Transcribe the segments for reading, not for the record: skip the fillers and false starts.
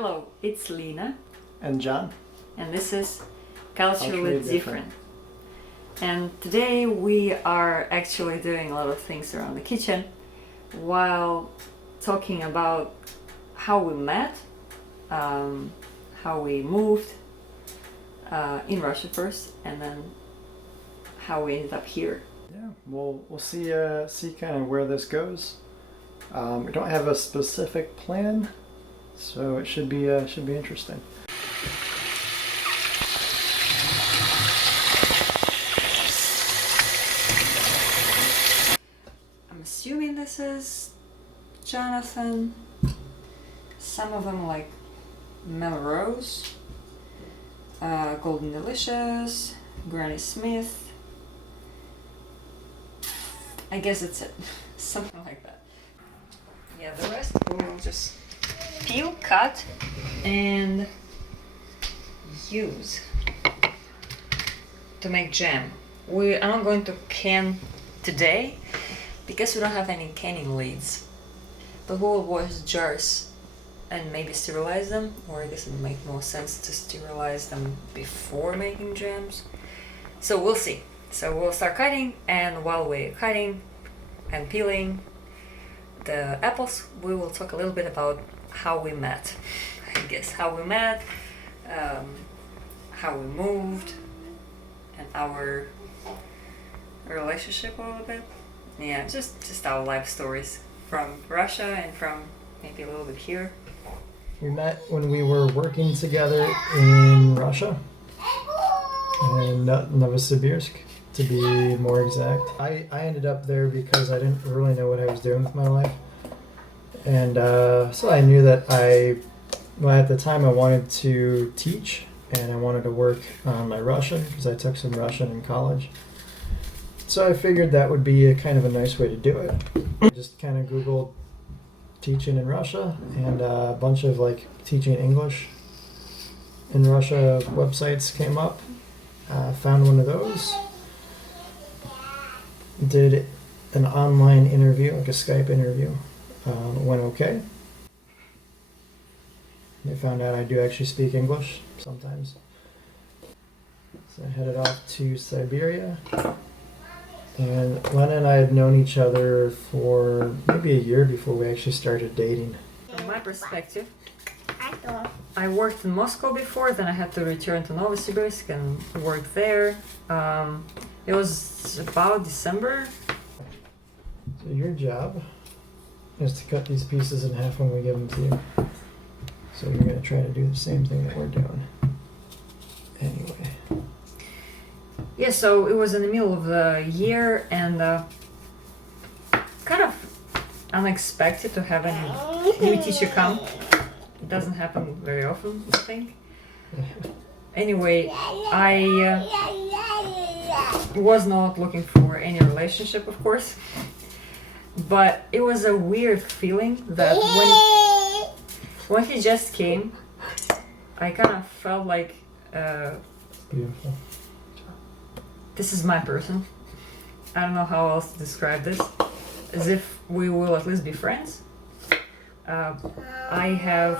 Hello, it's Lena. And John. And this is Culturally Different. And today we are actually doing a lot of things around the kitchen while talking about how we met, how we moved in Russia first, and then how we ended up here. Yeah, we'll see kind of where this goes. We don't have a specific plan, so it should be interesting. I'm assuming this is Jonathan. Some of them like Melrose, Golden Delicious, Granny Smith. I guess it's it. Something like that. Yeah, the rest we'll just peel, cut, and use to make jam. We are not going to can today because we don't have any canning lids, but we will wash jars and maybe sterilize them, or I guess it would make more sense to sterilize them before making jams. So we'll see. So we'll start cutting, and while we're cutting and peeling the apples, we will talk a little bit about how we met. I guess how we met, how we moved, and our relationship a little bit. Yeah, just our life stories from Russia and from maybe a little bit here. We met when we were working together in Russia, in Novosibirsk, to be more exact. I ended up there because I didn't really know what I was doing with my life. And so I knew that at the time I wanted to teach, and I wanted to work on my Russian because I took some Russian in college. So I figured that would be a kind of a nice way to do it. I just kind of Googled teaching in Russia, and a bunch of like teaching English in Russia websites came up. Found one of those. Did an online interview, like a Skype interview. Went okay. They found out I do actually speak English sometimes. So I headed off to Siberia. And Lena and I had known each other for maybe a year before we actually started dating. From my perspective, I worked in Moscow before, then I had to return to Novosibirsk and work there. It was about December. So your job is to cut these pieces in half when we give them to you. So you're going to try to do the same thing that we're doing. Anyway. Yeah, so it was in the middle of the year, and kind of unexpected to have any new teacher come. It doesn't happen very often, I think. Anyway, I was not looking for any relationship, of course, but it was a weird feeling that when he just came, I kind of felt like Beautiful. This is my person. I don't know how else to describe this. As if we will at least be friends. I have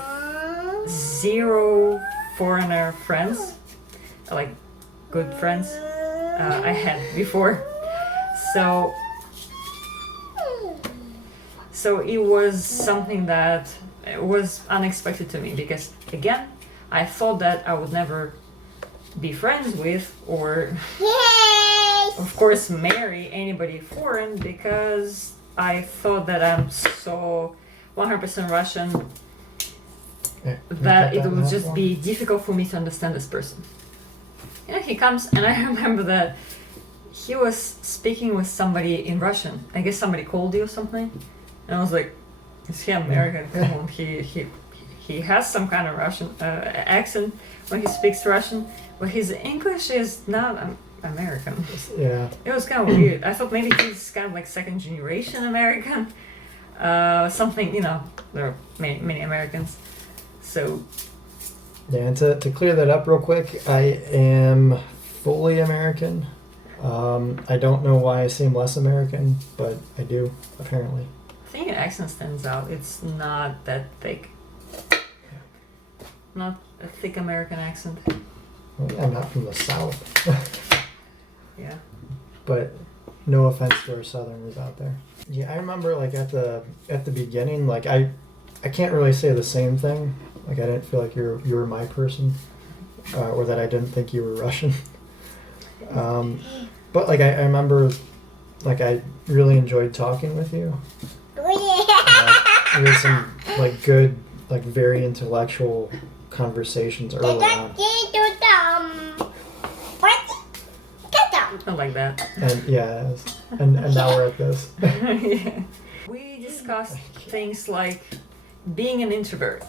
0 foreigner friends, like good friends I had before. So it was something that was unexpected to me, because again, I thought that I would never be friends with, or of course marry anybody foreign, because I thought that I'm so 100% Russian that it would just be difficult for me to understand this person. Yeah, he comes, and I remember that he was speaking with somebody in Russian. I guess somebody called you or something, and I was like, is he American? Come on, he has some kind of Russian accent when he speaks Russian, but his English is not American. Yeah. It was kind of weird. I thought maybe he's kind of like second generation American. Something, there are many Americans. So. Yeah, and to clear that up real quick, I am fully American. I don't know why I seem less American, but I do, apparently. I think your accent stands out. It's not that thick. Not a thick American accent. Well, yeah, I'm not from the South. Yeah. But no offense to our Southerners out there. Yeah, I remember like at the beginning, like I can't really say the same thing. Like I didn't feel like you were my person, or that I didn't think you were Russian. But like I remember, like I really enjoyed talking with you. We had some like good, like very intellectual conversations early on. I like that. And yeah, and now we're at this. Yeah. We discussed things like being an introvert.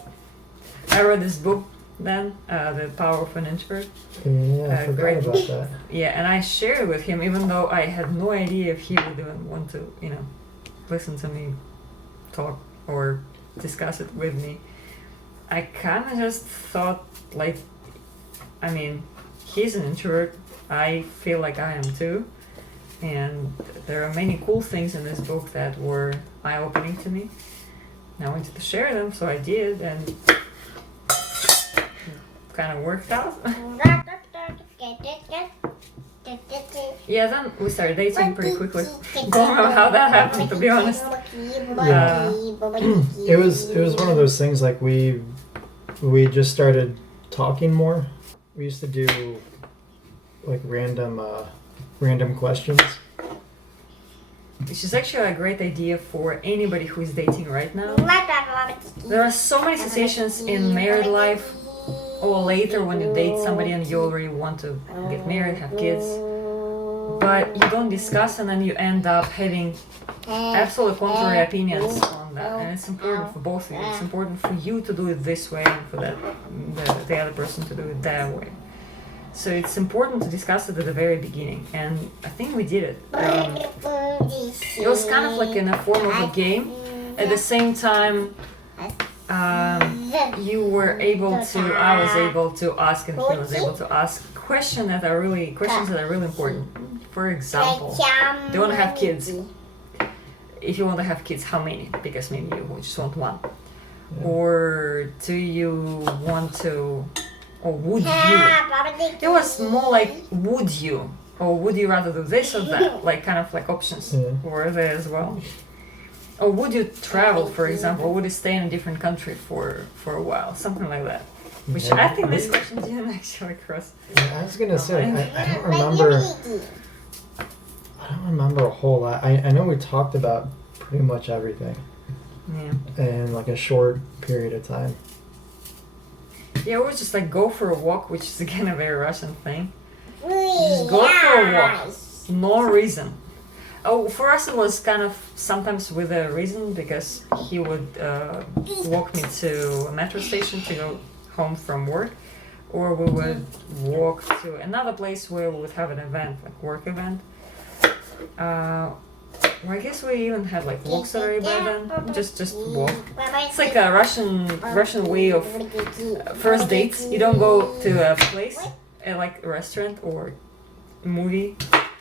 I read this book then, The Power of an Introvert. Yeah, I forgot great about book. that. Yeah, and I shared it with him, even though I had no idea if he would even want to, listen to me talk or discuss it with me. I kind of just thought, like, I mean, he's an introvert. I feel like I am too. And there are many cool things in this book that were eye-opening to me. And I wanted to share them, so I did, and it kind of worked out. Yeah, then we started dating pretty quickly. Don't know how that happened, to be honest. It was one of those things like we just started talking more. We used to do like random questions. Which is actually a great idea for anybody who is dating right now. There are so many situations in married life or later when you date somebody and you already want to get married, have kids, but you don't discuss and then you end up having absolutely contrary opinions on that. And it's important for both of you. It's important for you to do it this way and for the other person to do it that way. So it's important to discuss it at the very beginning, and I think we did it. It was kind of like in a form of a game. At the same time, I was able to ask, and he was able to ask questions that are really important. For example, do you want to have kids? If you want to have kids, how many? Because maybe you just want one. Yeah. Or do you want to? Or would you? It was more like would you, or would you rather do this or that? Like kind of like options were there as well. Or would you travel, for example, or would you stay in a different country for a while? Something like that. Which I think this question didn't actually cross. Yeah, I was gonna say I don't remember a whole lot. I know we talked about pretty much everything. Yeah. In like a short period of time. Yeah, we would just like go for a walk, which is again a very Russian thing. Just go for a walk. No reason. Oh, for us it was kind of sometimes with a reason, because he would walk me to a metro station to go home from work, or we would walk to another place where we would have an event, like work event. Well, I guess we even had like walks already by then. Just walk. It's like a Russian way of first dates. You don't go to a place, like a restaurant or a movie.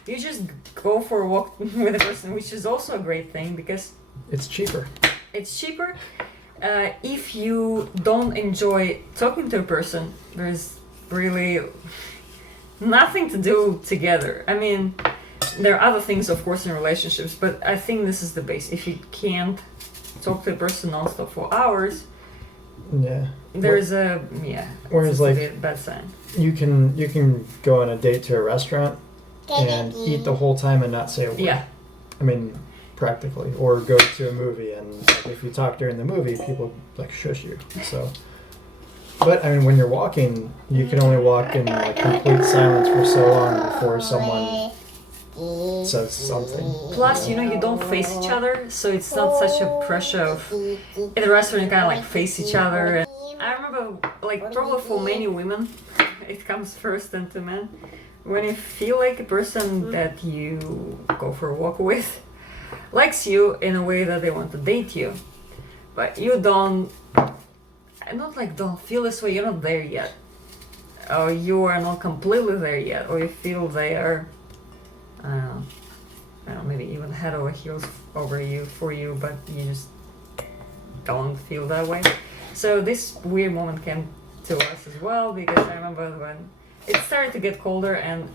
You just go for a walk with a person, which is also a great thing because it's cheaper. It's cheaper. If you don't enjoy talking to a person, there's really nothing to do together. I mean, there are other things, of course, in relationships, but I think this is the base. If you can't talk to a person nonstop for hours, there's Whereas, like, a bad sign. You can go on a date to a restaurant and eat the whole time and not say a word. Yeah. I mean, practically. Or go to a movie and like, if you talk during the movie, people like shush you. So, but I mean, when you're walking, you can only walk in like complete silence for so long before someone says something. Plus, you don't face each other, so it's not such a pressure of in the restaurant you kind of like face each other. And I remember, like, probably for many women, it comes first then to men. When you feel like a person that you go for a walk with likes you in a way that they want to date you, but you don't feel this way, you're not there yet, or you are not completely there yet, or you feel they are, I don't know, maybe even head over heels for you, but you just don't feel that way. So this weird moment can to us as well, because I remember when it started to get colder and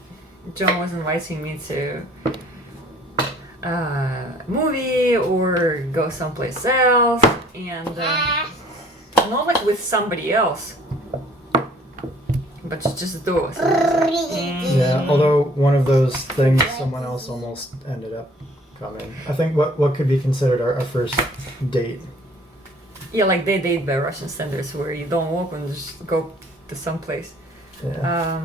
John was inviting me to movie or go someplace else, and not like with somebody else, but just the two of us. Yeah, although one of those things, someone else almost ended up coming. I think what could be considered our first date. Yeah, like they date by Russian standards, where you don't walk and just go to some place. Yeah.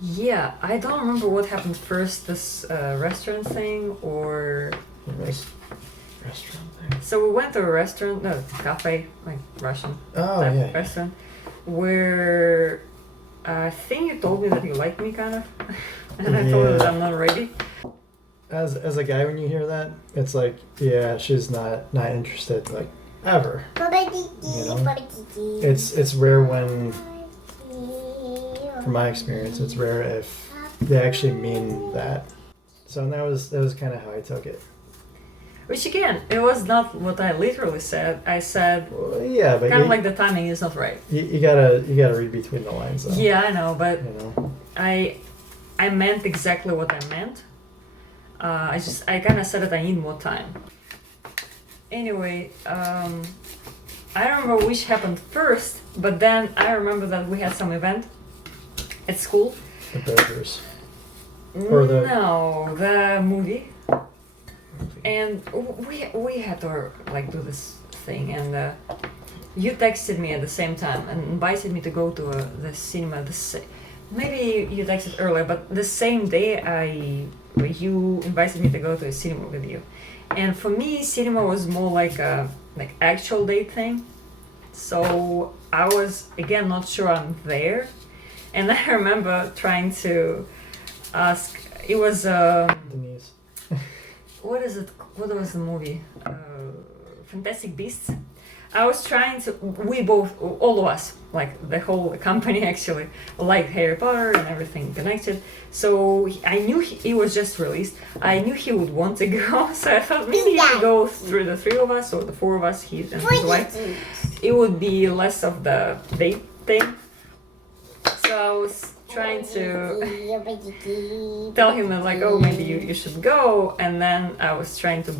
Yeah, I don't remember what happened first, this restaurant thing or... Restaurant thing. So we went to a restaurant, no, cafe, like Russian yeah. restaurant, where I think you told me that you like me, kind of, and I told you that I'm not ready. As a guy, when you hear that, it's like, yeah, she's not interested, like, ever. You know? It's rare when, from my experience, it's rare if they actually mean that. So that was kind of how I took it. Which again, it was not what I literally said. I said, well, yeah, but kind of like the timing is not right. You gotta read between the lines, though. Yeah, I know, but you know. I meant exactly what I meant. I kind of said that I need more time. Anyway, I don't remember which happened first, but then I remember that we had some event at school. The burgers. Or the movie. And we had to like do this thing, and you texted me at the same time and invited me to go to the cinema. Maybe you texted earlier, but the same day you invited me to go to a cinema with you. And for me, cinema was more like a actual date thing. So I was again not sure I'm there, and I remember trying to ask. It was Denise. what is it? What was the movie? Fantastic Beasts. I was trying to. We both, all of us, like the whole company actually, liked Harry Potter and everything connected. So I knew it was just released. I knew he would want to go, so I thought maybe if we go through the three of us or the four of us, he and his wife, it would be less of the date thing. So I was trying to tell him that like, oh, maybe you should go, and then I was thinking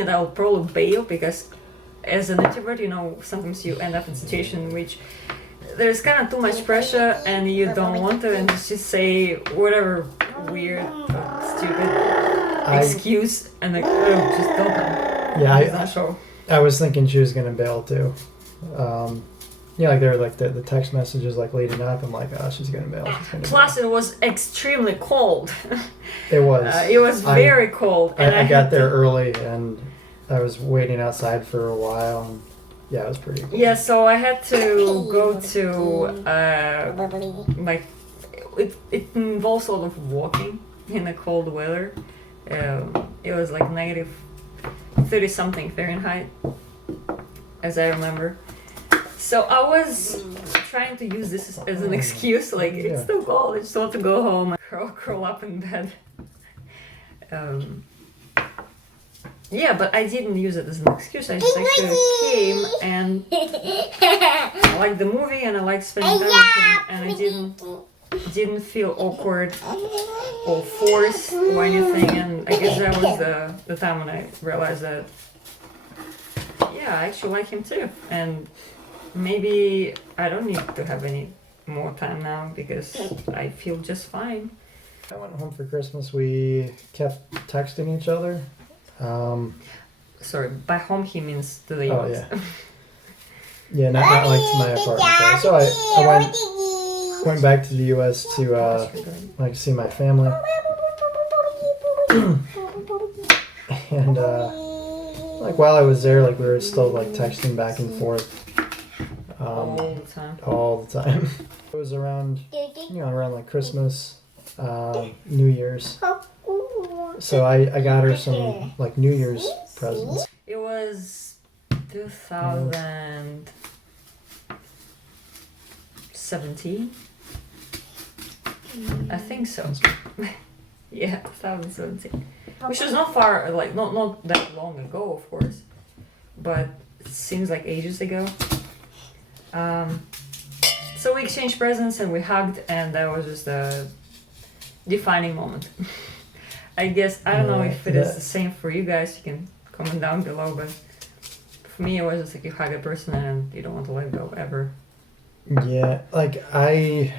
that I would probably bail, because as an introvert, you know, sometimes you end up in a situation in which there's kind of too much pressure and you don't want to, and just say whatever weird or stupid excuse, and like, oh, just don't come. Yeah, I was thinking she was gonna bail too. Yeah, like there were like the text messages like leading up. I'm like, oh, she's gonna bail. Plus, it was extremely cold. It was. It was very cold. And I got there early, and I was waiting outside for a while. And yeah, it was pretty cool. Yeah, so I had to go to like it involves a lot of walking in the cold weather. It was like negative 30 something Fahrenheit, as I remember. So I was trying to use this as an excuse, like, it's too cold, I just want to go home and curl up in bed. Yeah, but I didn't use it as an excuse, I just actually came, and I liked the movie and I liked spending time with him, and I didn't feel awkward or forced or anything, and I guess that was the time when I realized that, yeah, I actually like him too, and maybe I don't need to have any more time now because I feel just fine. I went home for Christmas. We kept texting each other. Sorry, by home he means to the US. Yeah. Yeah, not like to my apartment. So I went back to the US to like see my family. And like while I was there, like we were still like texting back and forth. All the time. It was around like Christmas, New Year's. So I got her some like New Year's presents. It was 2017. I think so. Yeah, 2017. Which was not far, like not that long ago, of course. but it seems like ages ago. So we exchanged presents and we hugged, and that was just a defining moment. I guess, I don't know if it is the same for you guys, you can comment down below, but for me it was just like you hug a person and you don't want to let go ever. Yeah, like I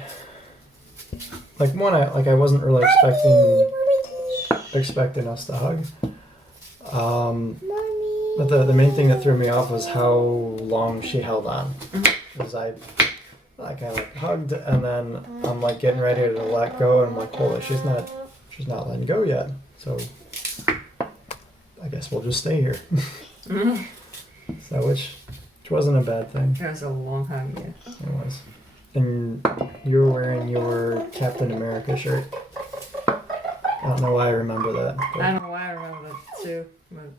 wasn't really expecting us to hug. But the main thing that threw me off was how long she held on. Because I hugged, and then I'm like getting ready to let go, and I'm like, holy, she's not letting go yet. So I guess we'll just stay here. So which wasn't a bad thing. It was a long hug, yeah. It was. And you were wearing your Captain America shirt. I don't know why I remember that. But. I don't know why I remember that too, but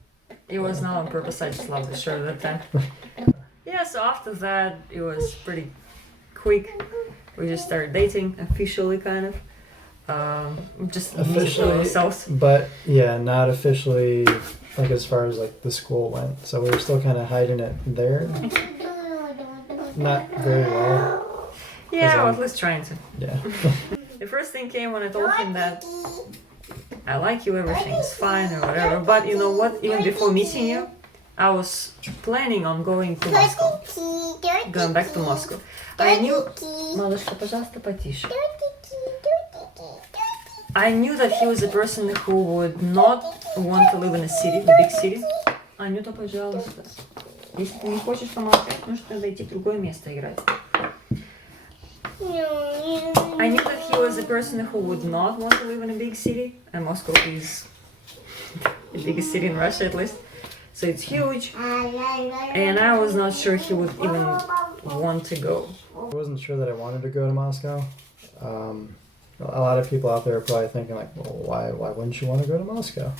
it was not on purpose. I just loved the shirt at that time. Yeah, so after that, it was pretty quick. We just started dating officially, kind of. Just officially ourselves. But yeah, not officially, like as far as like the school went. So we were still kind of hiding it there. Not very well. Yeah, well, at least trying to. Yeah. The first thing came when I told him that I like you, everything's fine or whatever. But you know what? Even before meeting you, I was planning on going to Moscow. Going back to Moscow. I knew... Малышка, пожалуйста, потише. I knew that he was a person who would not want to live in a city, the big city. Анюта, пожалуйста. Если ты не хочешь помолчать, нужно тогда идти в другое место играть. I knew that he was a person who would not want to live in a big city, and Moscow is the biggest city in Russia at least, so it's huge, and I was not sure he would even want to go. I wasn't sure that I wanted to go to Moscow. A lot of people out there are probably thinking like, well, why wouldn't you want to go to Moscow?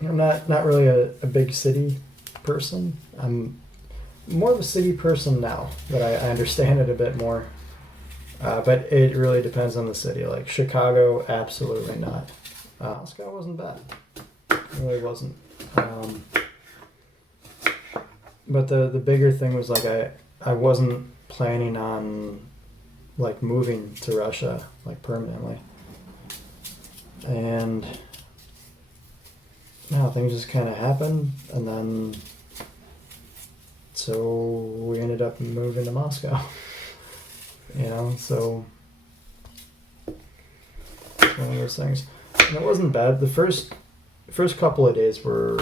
I'm not really a big city person. I'm more of a city person now that I understand it a bit more. But it really depends on the city. Like Chicago, absolutely not. Moscow wasn't bad. It really wasn't. But the bigger thing was like I wasn't planning on like moving to Russia like permanently. And now things just kind of happened, and then so we ended up moving to Moscow. You know, so it's one of those things. And it wasn't bad. The first couple of days were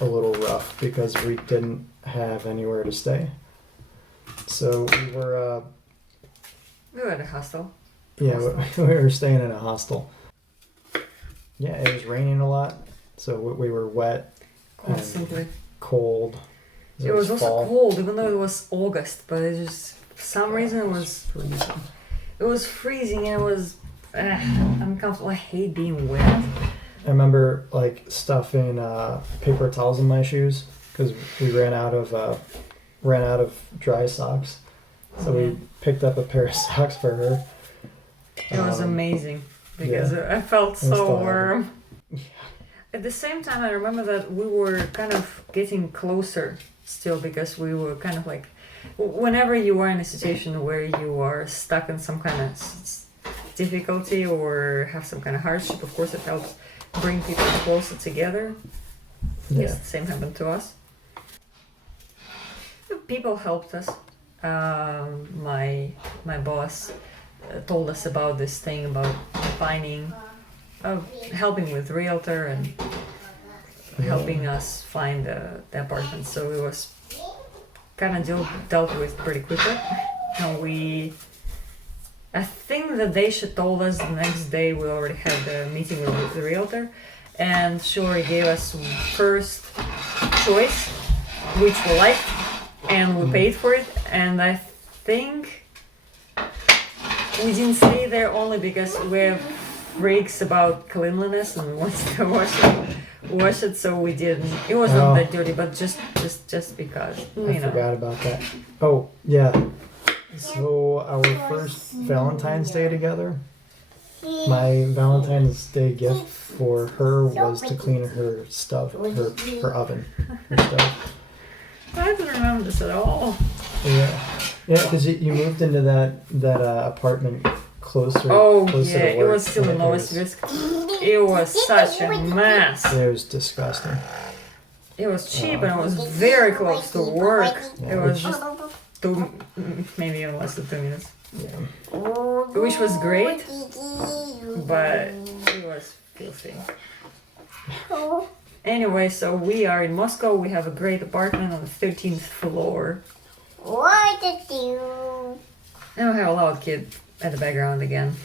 a little rough because we didn't have anywhere to stay. So we were at a hostel. Yeah, we were staying in a hostel. Yeah, it was raining a lot, so we were wet. Constantly. Cold. It was also fall. Cold, even though it was August, but it just, for some reason, it was freezing. It was freezing, and it was uncomfortable. I hate being wet. I remember like stuffing paper towels in my shoes because we ran out of dry socks. So we picked up a pair of socks for her. It was amazing because I felt so warm. Yeah. At the same time, I remember that we were kind of getting closer still because we were kind of like, whenever you are in a situation where you are stuck in some kind of difficulty or have some kind of hardship, of course it helps bring people closer together. Yeah. Yes, the same happened to us. People helped us. My boss told us about this thing about finding, helping with realtor and helping us find the apartment. So it was kind of dealt with pretty quickly. And I think that they should told us the next day we already had the meeting with the realtor, and she already gave us first choice, which we liked, and we paid for it. And I think we didn't stay there only because we're freaks about cleanliness and we wanted to wash it, so we didn't. It wasn't that dirty, but just because, I forgot about that. Oh, yeah. So our first Valentine's Day together, my Valentine's Day gift for her was to clean her stuff, her oven. your stuff. I don't remember this at all. Yeah, because you moved into that apartment closer. Oh closer yeah, to it work, was still and in Novosibirsk. It was such a mess. It was disgusting. It was cheap and it was very close to work. Yeah, It was just maybe even less than 2 minutes. Yeah. Which was great, but it was filthy. Anyway, so we are in Moscow. We have a great apartment on the 13th floor. What did you? And we have a loud kid at the background again.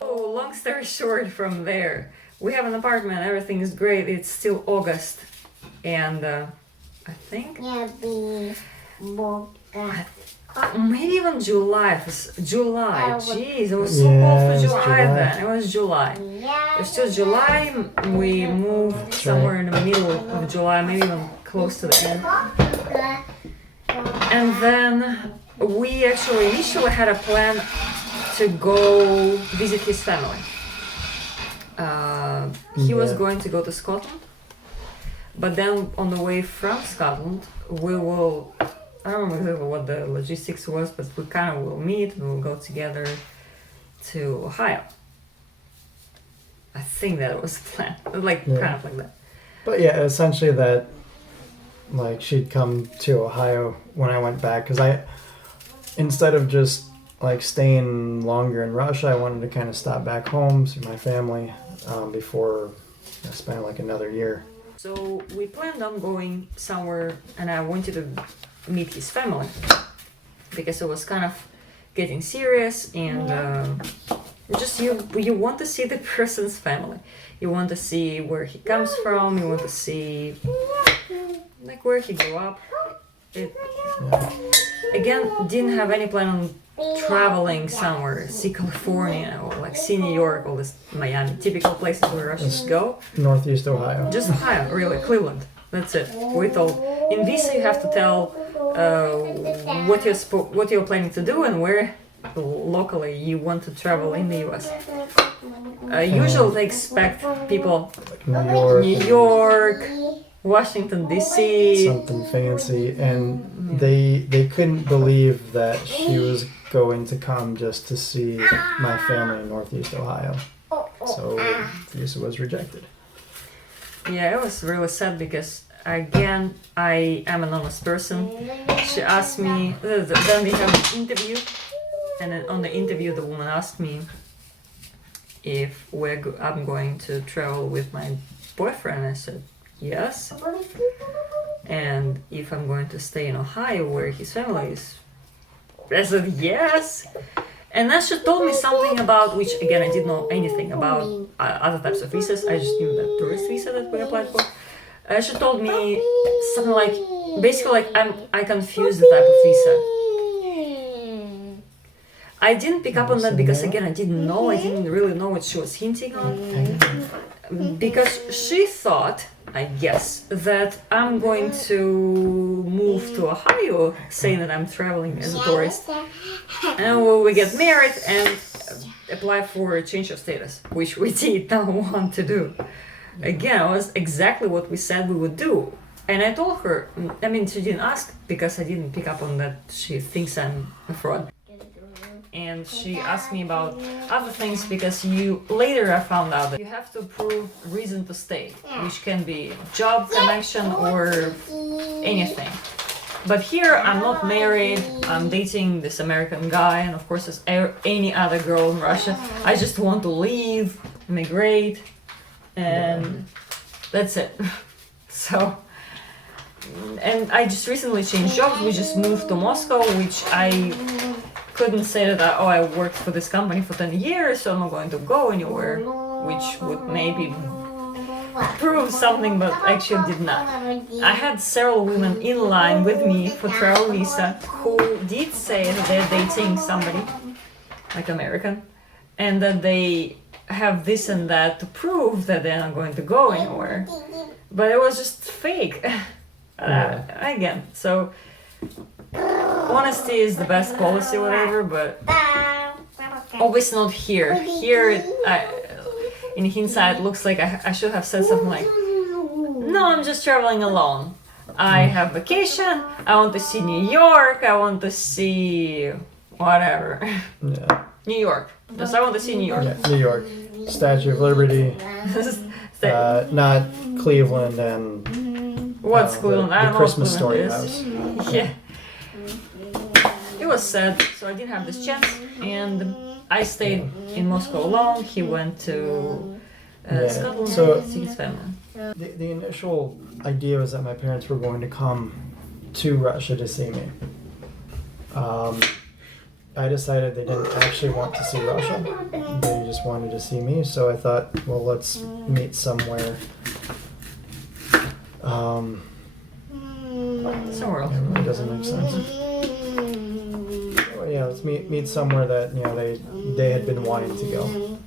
Oh, long story short, from there, we have an apartment. Everything is great. It's still August, and I think maybe even July. July. Jeez, it was so close to July then. It was July. It's still July. We moved somewhere in the middle of July, maybe even close to the end. And then we actually initially had a plan to go visit his family. He was going to go to Scotland, but then on the way from Scotland, we will, I don't remember exactly what the logistics was, but we kind of will meet and we'll go together to Ohio. I think that was the plan, kind of like that. But yeah, essentially that, like, she'd come to Ohio when I went back, because instead of just like staying longer in Russia, I wanted to kind of stop back home, see my family, before I spent like another year. So we planned on going somewhere, and I wanted to meet his family because it was kind of getting serious, and just you want to see the person's family. You want to see where he comes from. You want to see like where he grew up. Again, didn't have any plan on traveling somewhere, see California or like see New York, all this Miami, typical places where Russians go. Northeast Ohio. Just Ohio, really, Cleveland. That's it. We told in visa you have to tell what you're planning to do and where locally you want to travel in the U.S. Usually they expect people New York, Washington D.C. something fancy, and they couldn't believe that she was going to come just to see my family in Northeast Ohio. So visa was rejected. Yeah, it was really sad because again I am an honest person. She asked me. Then we have an interview, and then on the interview the woman asked me if I'm going to travel with my boyfriend. I said yes. And if I'm going to stay in Ohio where his family is, I said yes. And then she told me something about, which again I didn't know anything about other types of visas. I just knew that tourist visa that we applied for. She told me something like, basically like I confused the type of visa. I didn't pick up on that because again I didn't really know what she was hinting on. Because she thought, I guess, that I'm going to move to Ohio, saying that I'm traveling as a tourist, and we get married and apply for a change of status, which we did not want to do. Again, it was exactly what we said we would do. And I told her, I mean, she didn't ask because I didn't pick up on that she thinks I'm a fraud. And she asked me about other things because later I found out that you have to prove reason to stay, which can be job connection or anything. But here I'm not married, I'm dating this American guy, and of course as any other girl in Russia, I just want to leave, immigrate, and that's it. So, and I just recently changed jobs. We just moved to Moscow, which I couldn't say that I worked for this company for 10 years, so I'm not going to go anywhere, which would maybe prove something, but actually did not. I had several women in line with me for travel visa who did say that they're dating somebody, like American, and that they have this and that to prove that they're not going to go anywhere. But it was just fake. Again, so honesty is the best policy, whatever, but obviously not here. Here, in hindsight, it looks like I should have said something like, no, I'm just traveling alone. I have vacation. I want to see New York. I want to see whatever. Yeah. New York. Just I want to see New York. Yeah, New York, Statue of Liberty, not Cleveland and What's Cleveland? I the don't know Christmas what Story Cleveland is. house. Yeah. It was sad, so I didn't have this chance, and I stayed in Moscow alone. He went to Scotland so- to see his family. The initial idea was that my parents were going to come to Russia to see me. I decided they didn't actually want to see Russia. They just wanted to see me, so I thought, well, let's meet somewhere. Somewhere else. It really doesn't make sense. Well, yeah, let's meet somewhere that they had been wanting to go.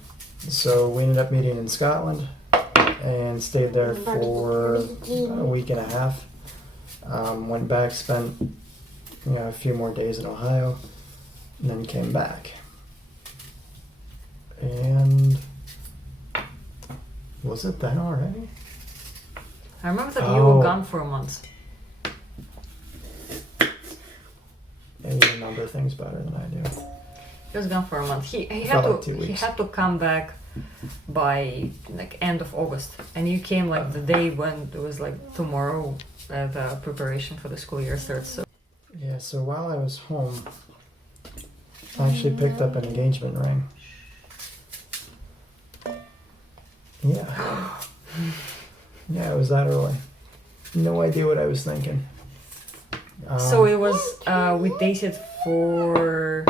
So we ended up meeting in Scotland and stayed there for a week and a half. Went back, spent a few more days in Ohio, and then came back. And was it then already? I remember that you were gone for a month. Yeah, you remember things better than I do. He was gone for a month. He Felt like 2 he weeks. had to come back by like end of August, and you came like the day when it was like tomorrow. The preparation for the school year starts. So Yeah, so while I was home, I actually picked up an engagement ring. Yeah. Yeah, it was that early. No idea what I was thinking. So it was, we dated for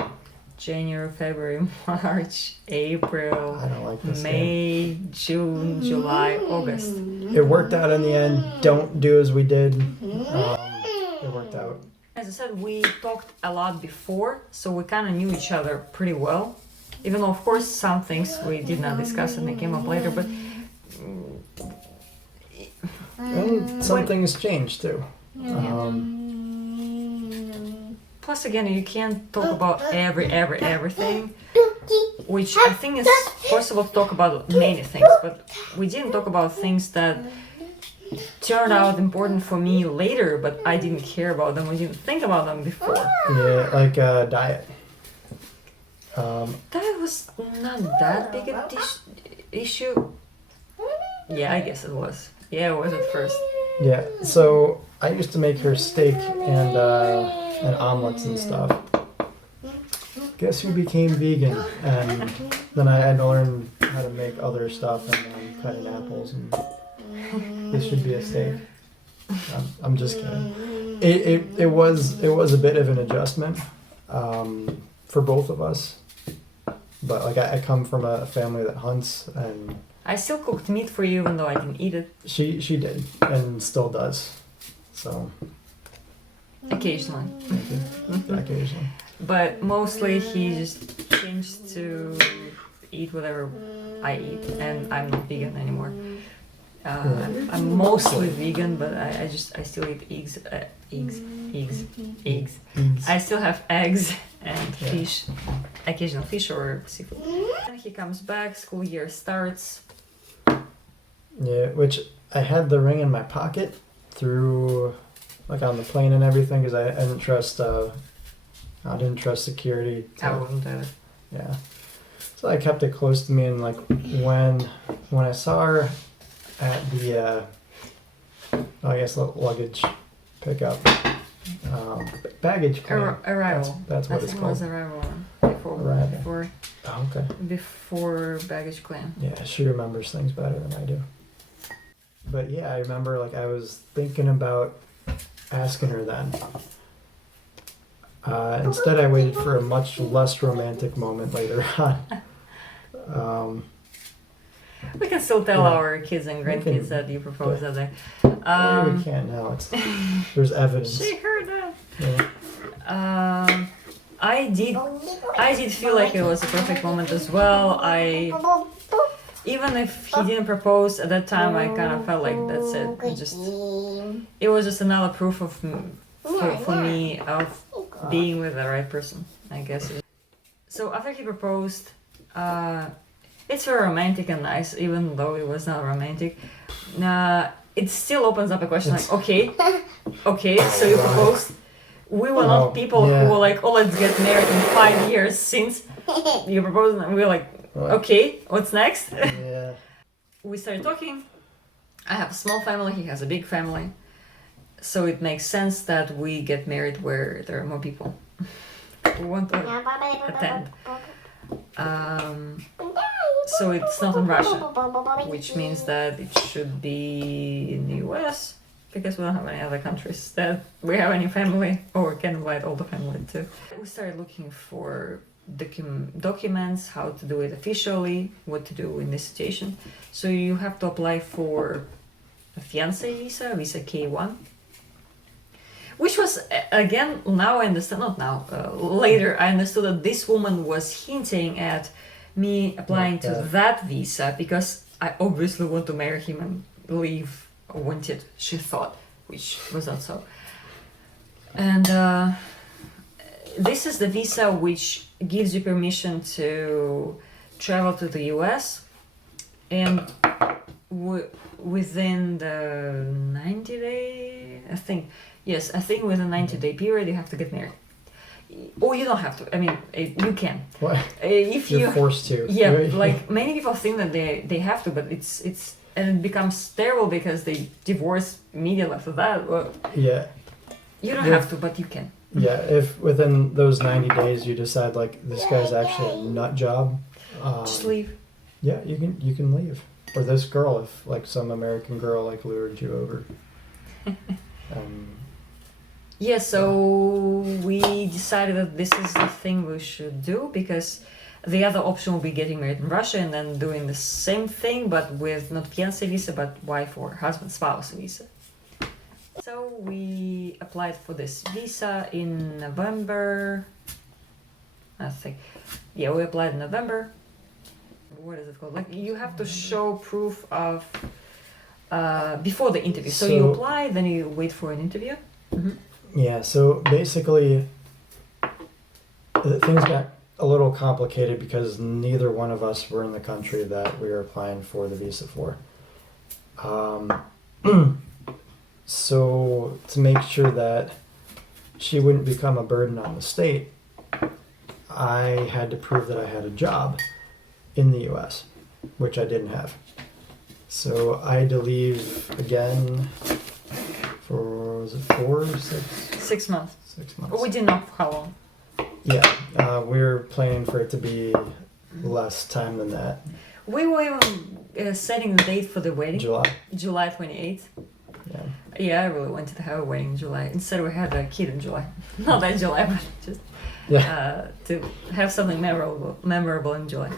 January, February, March, April, I don't like this game. May, June, July, August. It worked out in the end. Don't do as we did. It worked out. As I said, we talked a lot before, so we kind of knew each other pretty well. Even though, of course, some things we did not discuss and they came up later, but And some things changed too. plus again, you can't talk about everything, which I think is possible to talk about many things, but we didn't talk about things that turned out important for me later, but I didn't care about them, we didn't think about them before. Yeah, like diet. That was not that big a issue. Yeah, I guess it was. Yeah, it was at first. Yeah, so I used to make her steak and omelets and stuff. Guess who became vegan? And then I had to learn how to make other stuff and cutting apples. And this should be a steak. I'm just kidding. It was a bit of an adjustment for both of us. But like I come from a family that hunts, and I still cooked meat for you even though I didn't eat it. she did and still does. So Occasionally. occasionally. But mostly he just changed to eat whatever I eat, and I'm not vegan anymore. I'm mostly vegan, but I still eat eggs. I still have eggs and fish, occasional fish or seafood. And he comes back, school year starts. Yeah, which I had the ring in my pocket through, like on the plane and everything, because I didn't trust security. I wouldn't do it. Yeah, so I kept it close to me, and like when I saw her at the, I guess luggage pickup, baggage claim. Arrival. That's what I it's think it was called. arrival. Arrival. Oh, okay. Before baggage claim. Yeah, she remembers things better than I do. But yeah, I remember like I was thinking about asking her then. Instead, I waited for a much less romantic moment later on. We can still tell Yeah. our kids and grandkids that you proposed that day. We can't now. There's evidence. She heard that. Yeah. I did feel like it was a perfect moment as well. Even if he didn't propose at that time, I kind of felt like that's it. It was just another proof for me of being with the right person, I guess. So after he proposed, it's very romantic and nice, even though it was not romantic. It still opens up a question like, okay, Okay, so you proposed. We were not people yeah. who were like, oh, let's get married in 5 years since you proposed, and we were like, What? okay, what's next? Yeah. We started talking. I have a small family, he has a big family. So it makes sense that we get married where there are more people who want to attend. So it's not in Russia, which means that it should be in the US, because we don't have any other countries that we have any family or can invite all the family to. We started looking for documents, how to do it officially, what to do in this situation. So you have to apply for a fiancé visa, visa K1, which was, again, now I understand, not now, later I understood that this woman was hinting at me applying to that visa because I obviously want to marry him and leave wanted, she thought, which was not so. And this is the visa which gives you permission to travel to the US, and within the 90-day, I think within 90-day period you have to get married. Or you don't have to. I mean, you can. What? If You're forced to. Yeah, Right? like many people think that they have to, but it's and it becomes terrible because they divorce immediately after that. Well, Yeah. you don't have to, but you can. Yeah, if within those 90 days you decide like this guy's actually a nut job, Just leave. yeah, you can leave. Or this girl, if like some American girl like lured you over. Yeah, so we decided that this is the thing we should do, because the other option will be getting married in Russia and then doing the same thing, but with not fiancé visa, but wife or husband, spouse visa. So we applied for this visa in November, I think. Yeah, we applied in November. What is it called? Like, you have to show proof of before the interview. So you apply, then you wait for an interview. Mm-hmm. Yeah, so basically things got a little complicated because neither one of us were in the country that we were applying for the visa for. So to make sure that she wouldn't become a burden on the state, I had to prove that I had a job in the US, which I didn't have. So I had to leave again for, was it 4 or 6? 6 months. 6 months. We didn't know how long. Yeah, we were planning for it to be less time than that. We were even setting the date for the wedding. July 28th. Yeah. Yeah, I really wanted to have a wedding in July. Instead, we had a kid in July. Not that July, but just to have something memorable in July.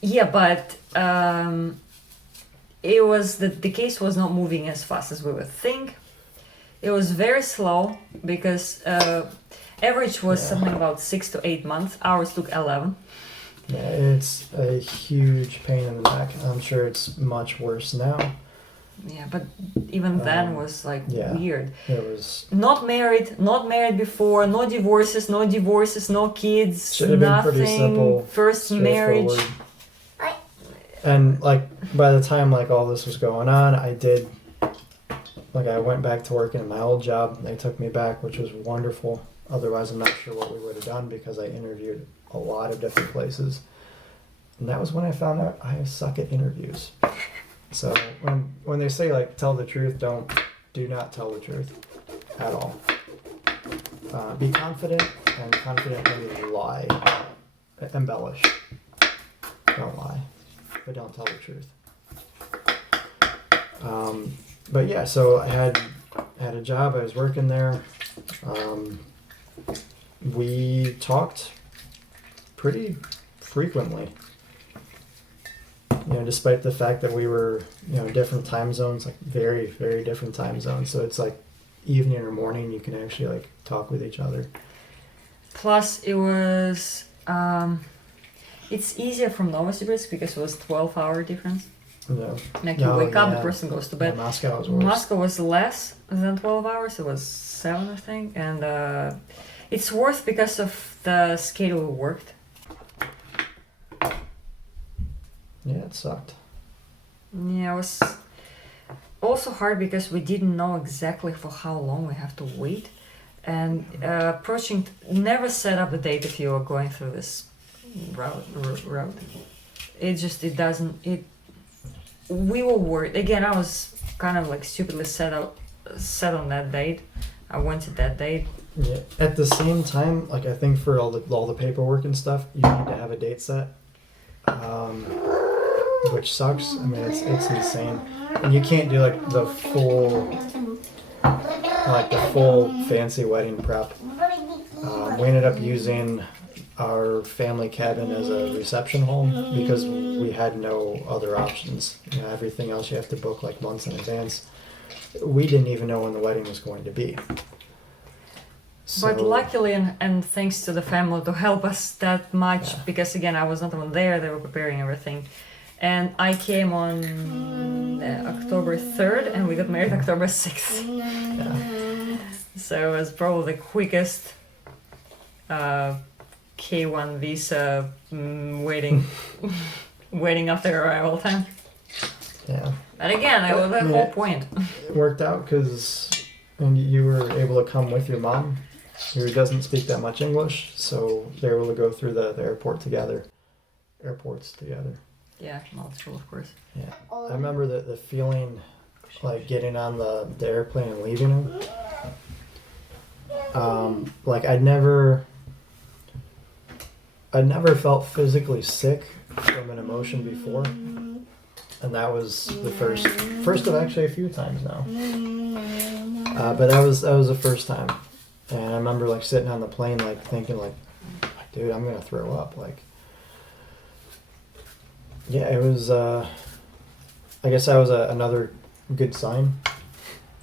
Yeah, but it was the case was not moving as fast as we would think. It was very slow because average was something about 6 to 8 months. Ours took 11. Yeah, it's a huge pain in the neck. I'm sure it's much worse now. Yeah, but even then was like weird. It was not married before, no divorces, no kids, should have been pretty simple. First marriage. And like by the time like all this was going on, I went back to working at my old job. They took me back, which was wonderful. Otherwise, I'm not sure what we would have done because I interviewed a lot of different places. And that was when I found out I suck at interviews. So when they say like tell the truth, do not tell the truth at all. Be confident and confidently lie, embellish. Don't lie, but don't tell the truth. But yeah, so I had a job. I was working there. We talked pretty frequently. Despite the fact that we were, different time zones, like very, very different time zones. So it's like evening or morning, you can actually like talk with each other. Plus, it was, it's easier from Novosibirsk because it was 12-hour difference. Yeah. Like you wake up, the person goes to bed. Yeah, Moscow was worse. Moscow was less than 12 hours. It was 7, I think. And it's worse because of the schedule we worked. Yeah, it sucked. Yeah, also hard because we didn't know exactly for how long we have to wait. And approaching, never set up a date if you are going through this route. It doesn't, we were worried. Again, I was kind of like stupidly set on that date. I wanted that date. Yeah. At the same time, like I think for all the paperwork and stuff, you need to have a date set, which sucks. I mean, it's insane, and you can't do like the full fancy wedding prep. We ended up using our family cabin as a reception home because we had no other options. You know, everything else you have to book like months in advance. We didn't even know when the wedding was going to be. So, But luckily, and thanks to the family to help us that much, Yeah. because again, I was not even there, they were preparing everything. And I came on October 3rd, and we got married October 6th. yeah. So it was probably the quickest K1 visa waiting after arrival time. Yeah. But again, that was the Yeah. whole point. It worked out because you were able to come with your mom, who doesn't speak that much English, so they were able to go through the airports together. Yeah, multiple, of course. Yeah. I remember the feeling like getting on the airplane and leaving him. Like I'd never felt physically sick from an emotion before. And that was the first of actually a few times now. But that was the first time. And I remember like sitting on the plane like thinking like, dude, I'm gonna throw up. Like, yeah, it was, I guess that was another good sign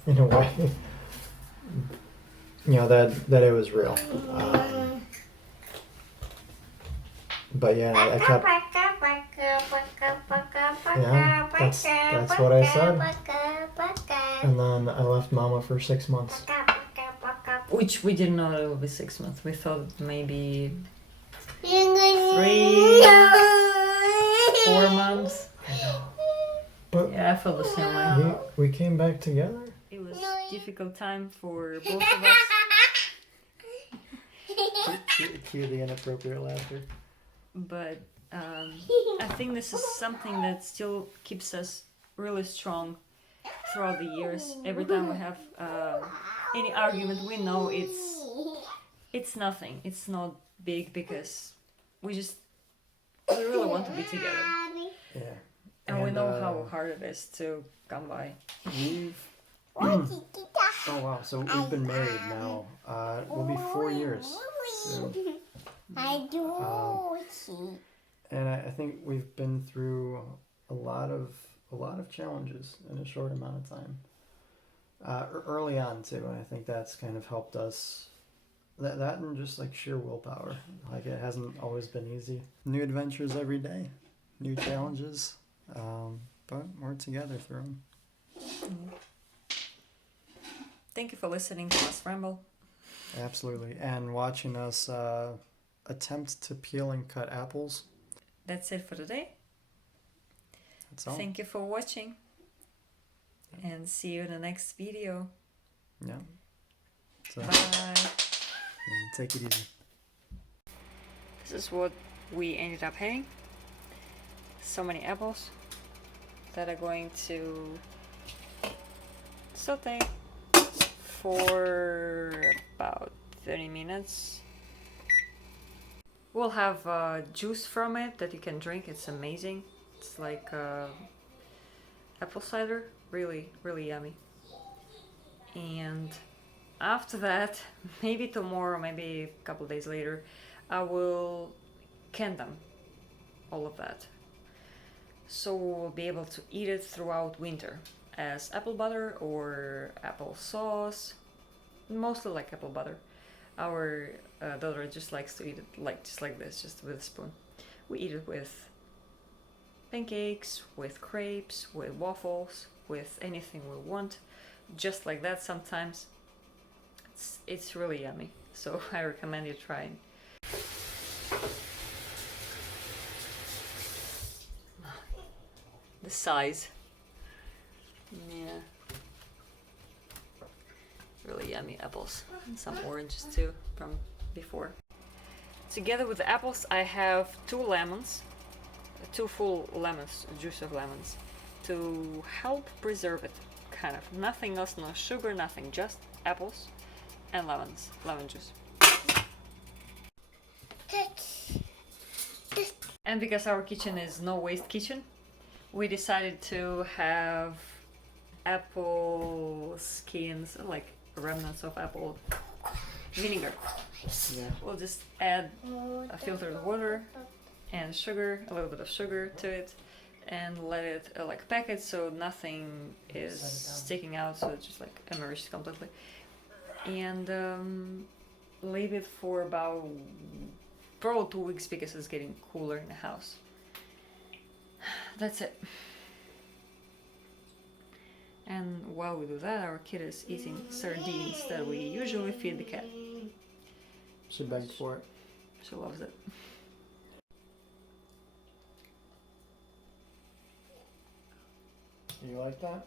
in a way. You know, that it was real. But yeah, I kept, yeah, that's what I said. And then I left Mama for 6 months. Which we didn't know it would be 6 months. We thought maybe 3, 4 months. But Yeah, I felt the same way. we came back together. It was a difficult time for both of us. Cue the inappropriate laughter. But I think this is something that still keeps us really strong throughout the years. Every time we have any argument, we know it's nothing. It's not big because we really want to be together. Yeah. And we know how hard it is to come by. Oh wow, so we've been married now. Will be 4 years soon. And I think we've been through a lot of challenges in a short amount of time. Early on too, and I think that's kind of helped us. That and just like sheer willpower. Like it hasn't always been easy. New adventures every day, new challenges, but we're together through them. Thank you for listening to us ramble. Absolutely, and watching us attempt to peel and cut apples. That's it for today. That's all. Thank you for watching. And see you in the next video. Yeah. So, Bye. take it easy. This is what we ended up having. So many apples that are going to saute for about 30 minutes. We'll have juice from it that you can drink. It's amazing. It's like apple cider. Really, really yummy. And after that, maybe tomorrow, maybe a couple days later, I will can them, all of that. So we'll be able to eat it throughout winter as apple butter or apple sauce, mostly like apple butter. Our daughter just likes to eat it just like this, just with a spoon. We eat it with pancakes, with crepes, with waffles, with anything we want, just like that sometimes. It's really yummy, so I recommend you trying. The size. Yeah. Really yummy apples. And some oranges too from before. Together with the apples, I have 2 lemons. 2 full lemons, juice of lemons, to help preserve it. Kind of. Nothing else, no sugar, nothing. Just apples and lemons. Lemon juice. And because our kitchen is no waste kitchen, we decided to have apple skins, like remnants of apple vinegar. Yeah. We'll just add a filtered water and sugar, a little bit of sugar to it, and let it like pack it so nothing is sticking out, so it just like emerges completely. And leave it for about probably 2 weeks because it's getting cooler in the house. That's it. And while we do that, our kid is eating sardines that we usually feed the cat. She begged for it. She loves it. You like that?